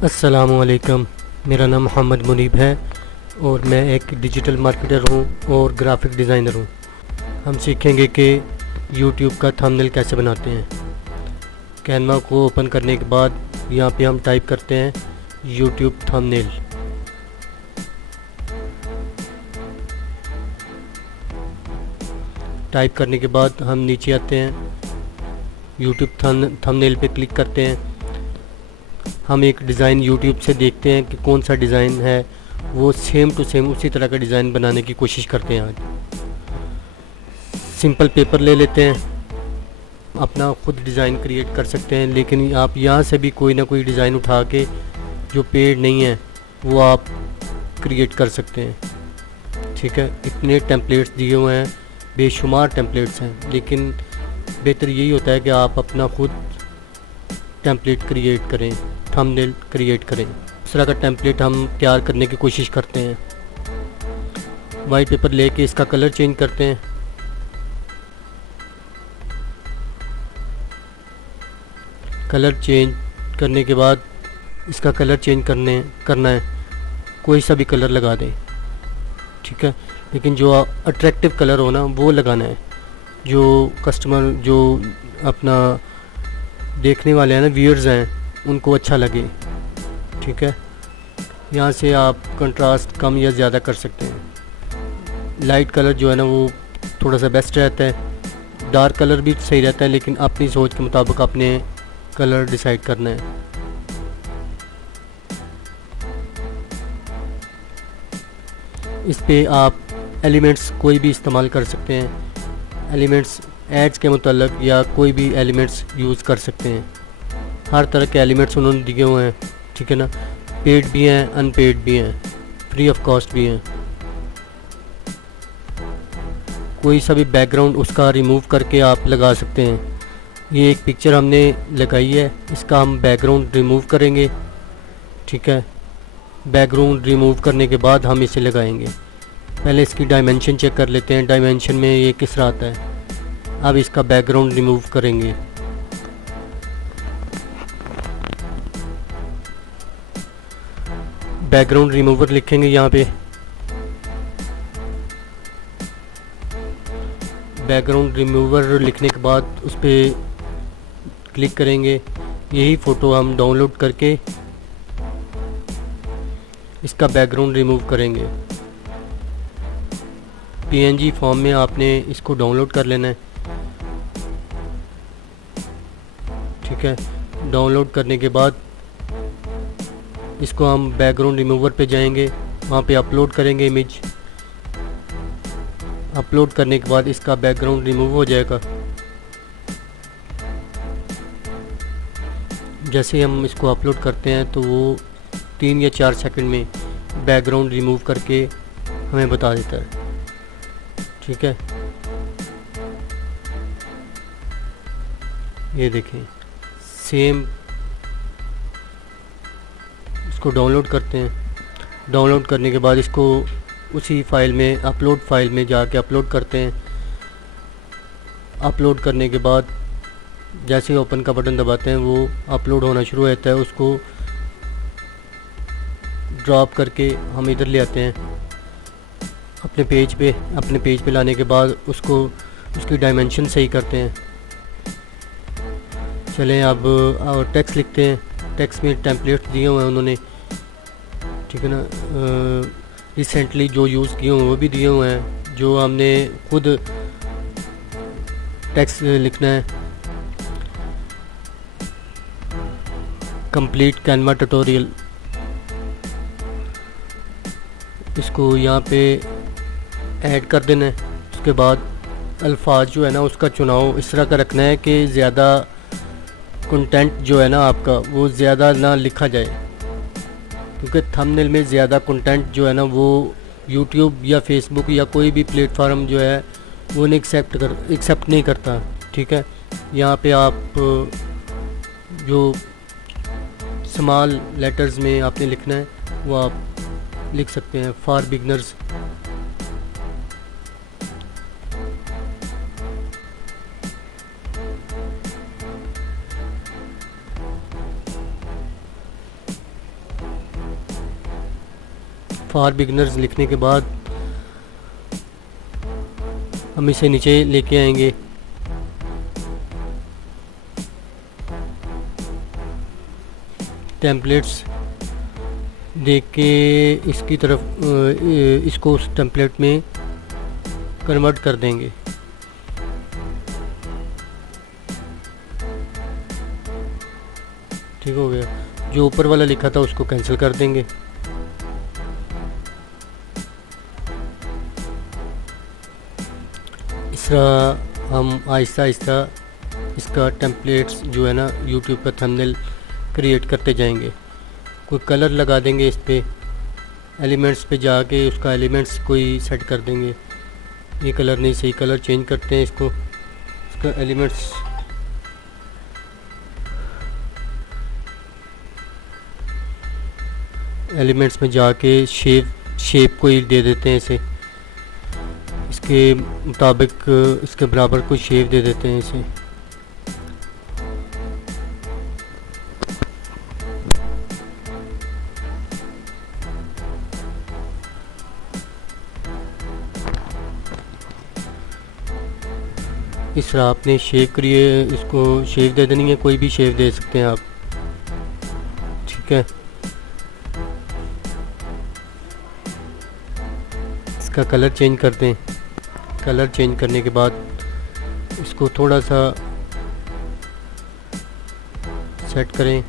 अस्सलामुअलैकुम। मेरा नाम मोहम्मद मुनीब है और मैं एक डिजिटल मार्केटर हूँ और ग्राफिक डिज़ाइनर हूँ। हम सीखेंगे कि यूट्यूब का थंबनेल कैसे बनाते हैं। कैनवा को ओपन करने के बाद यहाँ पे हम टाइप करते हैं यूट्यूब थंबनेल। टाइप करने के बाद हम नीचे आते हैं, यूट्यूब थंबनेल पे क्लिक करते हैं। हम एक डिज़ाइन यूट्यूब से देखते हैं कि कौन सा डिज़ाइन है, वो सेम टू सेम उसी तरह का डिज़ाइन बनाने की कोशिश करते हैं। आज सिंपल पेपर ले लेते हैं, अपना खुद डिज़ाइन क्रिएट कर सकते हैं, लेकिन आप यहाँ से भी कोई ना कोई डिज़ाइन उठा के जो पेड नहीं है वो आप क्रिएट कर सकते हैं। ठीक है, इतने टेम्पलेट्स दिए हुए हैं, बेशुमार टेम्पलेट्स हैं, लेकिन बेहतर यही होता है कि आप अपना खुद टेम्पलेट क्रिएट करें, थंबनेल क्रिएट करें। इस तरह का टेम्पलेट हम तैयार करने की कोशिश करते हैं। वाइट पेपर लेके इसका कलर चेंज करते हैं। कलर चेंज करने के बाद इसका कलर चेंज करना है, कोई सा भी कलर लगा दें। ठीक है, लेकिन जो अट्रैक्टिव कलर हो ना वो लगाना है, जो कस्टमर जो अपना देखने वाले हैं ना, व्यूअर्स हैं, उनको अच्छा लगे। ठीक है, यहाँ से आप कंट्रास्ट कम या ज़्यादा कर सकते हैं। लाइट कलर जो है ना वो थोड़ा सा बेस्ट रहता है, डार्क कलर भी सही रहता है, लेकिन अपनी सोच के मुताबिक अपने कलर डिसाइड करना है। इस पे आप एलिमेंट्स कोई भी इस्तेमाल कर सकते हैं। एलिमेंट्स एड्स के मुताल्लिक या कोई भी एलिमेंट्स यूज़ कर सकते हैं। हर तरह के एलिमेंट्स उन्होंने दिए हुए हैं। ठीक है ना, पेड भी हैं, अनपेड भी हैं, फ्री ऑफ कॉस्ट भी हैं। कोई सा भी बैकग्राउंड उसका रिमूव करके आप लगा सकते हैं। ये एक पिक्चर हमने लगाई है, इसका हम बैकग्राउंड रिमूव करेंगे। ठीक है, बैकग्राउंड रिमूव करने के बाद हम इसे लगाएंगे। पहले इसकी डायमेंशन चेक कर लेते हैं, डायमेंशन में ये किस तरह आता है। अब इसका बैकग्राउंड रिमूव करेंगे। बैकग्राउंड रिमूवर लिखेंगे यहाँ पे। बैकग्राउंड रिमूवर लिखने के बाद उस पर क्लिक करेंगे। यही फ़ोटो हम डाउनलोड करके इसका बैकग्राउंड रिमूव करेंगे। पीएनजी फॉर्म में आपने इसको डाउनलोड कर लेना है। ठीक है, डाउनलोड करने के बाद इसको हम बैकग्राउंड रिमूवर पे जाएंगे, वहाँ पे अपलोड करेंगे इमेज। अपलोड करने के बाद इसका बैकग्राउंड रिमूव हो जाएगा। जैसे हम इसको अपलोड करते हैं तो वो 3 या 4 सेकंड में बैकग्राउंड रिमूव करके हमें बता देता है। ठीक है, ये देखें, सेम। इसको डाउनलोड करते हैं। डाउनलोड करने के बाद इसको उसी फाइल में, अपलोड फाइल में जाके अपलोड करते हैं। अपलोड करने के बाद जैसे ही ओपन का बटन दबाते हैं वो अपलोड होना शुरू होता है। उसको ड्रॉप करके हम इधर ले आते हैं अपने पेज पे लाने के बाद उसको उसकी डायमेंशन सही करते हैं। चलें अब टेक्स्ट लिखते हैं। टेक्स्ट में टेम्पलेट्स दिए हुए हैं उन्होंने। ठीक है ना, रिसेंटली जो यूज़ किए हुए हैं वो भी दिए हुए हैं। जो हमने खुद टेक्स्ट लिखना है, कंप्लीट कैनवा ट्यूटोरियल, इसको यहाँ पे ऐड कर देना है। उसके बाद अल्फाज जो है ना उसका चुनाव इस तरह का रखना है कि ज़्यादा कंटेंट जो है ना आपका वो ज़्यादा ना लिखा जाए, क्योंकि थंबनेल में ज़्यादा कंटेंट जो है ना वो यूट्यूब या फेसबुक या कोई भी प्लेटफार्म जो है वो नहीं एक्सेप्ट नहीं करता। ठीक है, यहाँ पे आप जो स्मॉल लेटर्स में आपने लिखना है वो आप लिख सकते हैं। फॉर बिगनर्स, फॉर बिगनर्स लिखने के बाद हम इसे नीचे लेके आएंगे। टेम्पलेट्स देख के इसकी तरफ इसको उस टेम्पलेट में कन्वर्ट कर देंगे। ठीक हो गया। जो ऊपर वाला लिखा था उसको कैंसिल कर देंगे। इस तरह हम आहिस्ता आहिस्ता इसका टेम्पलेट्स जो है ना यूट्यूब का थंबनेल क्रिएट करते जाएंगे। कोई कलर लगा देंगे इस पे, एलिमेंट्स पे जाके उसका एलिमेंट्स कोई सेट कर देंगे। ये कलर नहीं सही, कलर चेंज करते हैं इसको। इसका एलिमेंट्स में जाके शेप कोई दे देते हैं इसे, इसके मुताबिक इसके बराबर कोई शेप दे देते हैं इसे। इस तरह आपने इसको शेप दे देनी है, कोई भी शेप दे सकते हैं आप। ठीक है। इसका कलर चेंज कर दें। कलर चेंज करने के बाद इसको थोड़ा सा सेट करें।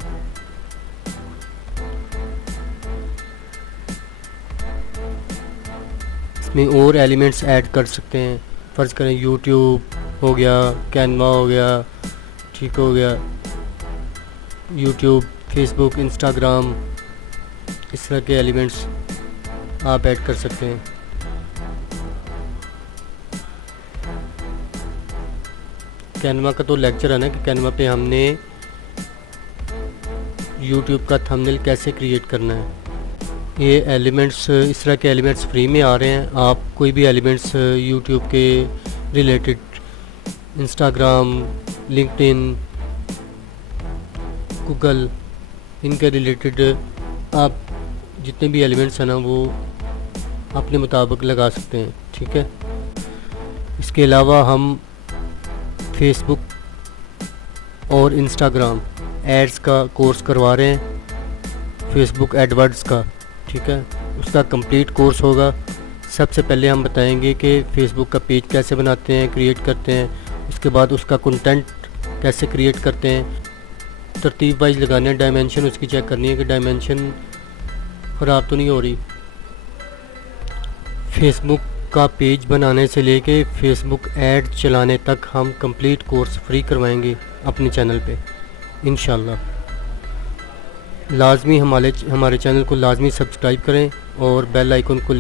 इसमें और एलिमेंट्स ऐड कर सकते हैं। फ़र्ज़ करें यूट्यूब हो गया, कैनवा हो गया, ठीक हो गया, यूट्यूब, फेसबुक, इंस्टाग्राम, इस तरह के एलिमेंट्स आप ऐड कर सकते हैं। कैनवा का तो लेक्चर है ना कि कैनवा पे हमने यूट्यूब का थंबनेल कैसे क्रिएट करना है। ये एलिमेंट्स, इस तरह के एलिमेंट्स फ्री में आ रहे हैं। आप कोई भी एलिमेंट्स यूट्यूब के रिलेटेड, इंस्टाग्राम, लिंक्डइन, गूगल, इनके रिलेटेड आप जितने भी एलिमेंट्स हैं ना वो अपने मुताबिक लगा सकते हैं। ठीक है। इसके अलावा हम फेसबुक और इंस्टाग्राम एड्स का कोर्स करवा रहे हैं, फेसबुक एडवर्ड्स का। ठीक है। उसका कंप्लीट कोर्स होगा। सबसे पहले हम बताएंगे कि फेसबुक का पेज कैसे बनाते हैं, क्रिएट करते हैं। उसके बाद उसका कंटेंट कैसे क्रिएट करते हैं, तरतीब वाइज लगाने हैं। डायमेंशन उसकी चेक करनी है कि डायमेंशन ख़राब तो नहीं हो रही। फेसबुक का पेज बनाने से लेके फेसबुक ऐड चलाने तक हम कंप्लीट कोर्स फ्री करवाएंगे अपने चैनल पे इंशाल्लाह। लाजमी हमारे चैनल को लाजमी सब्सक्राइब करें और बेल आइकन को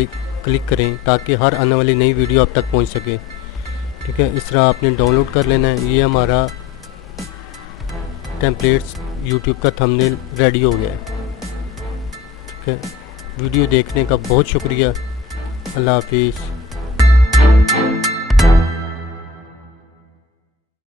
क्लिक करें ताकि हर आने वाली नई वीडियो आप तक पहुंच सके। ठीक है। इस तरह आपने डाउनलोड कर लेना है। ये हमारा टेम्पलेट्स यूट्यूब का थंबनेल रेडी हो गया है। ठीक है। वीडियो देखने का बहुत शुक्रिया। अल्लाह हाफिज़।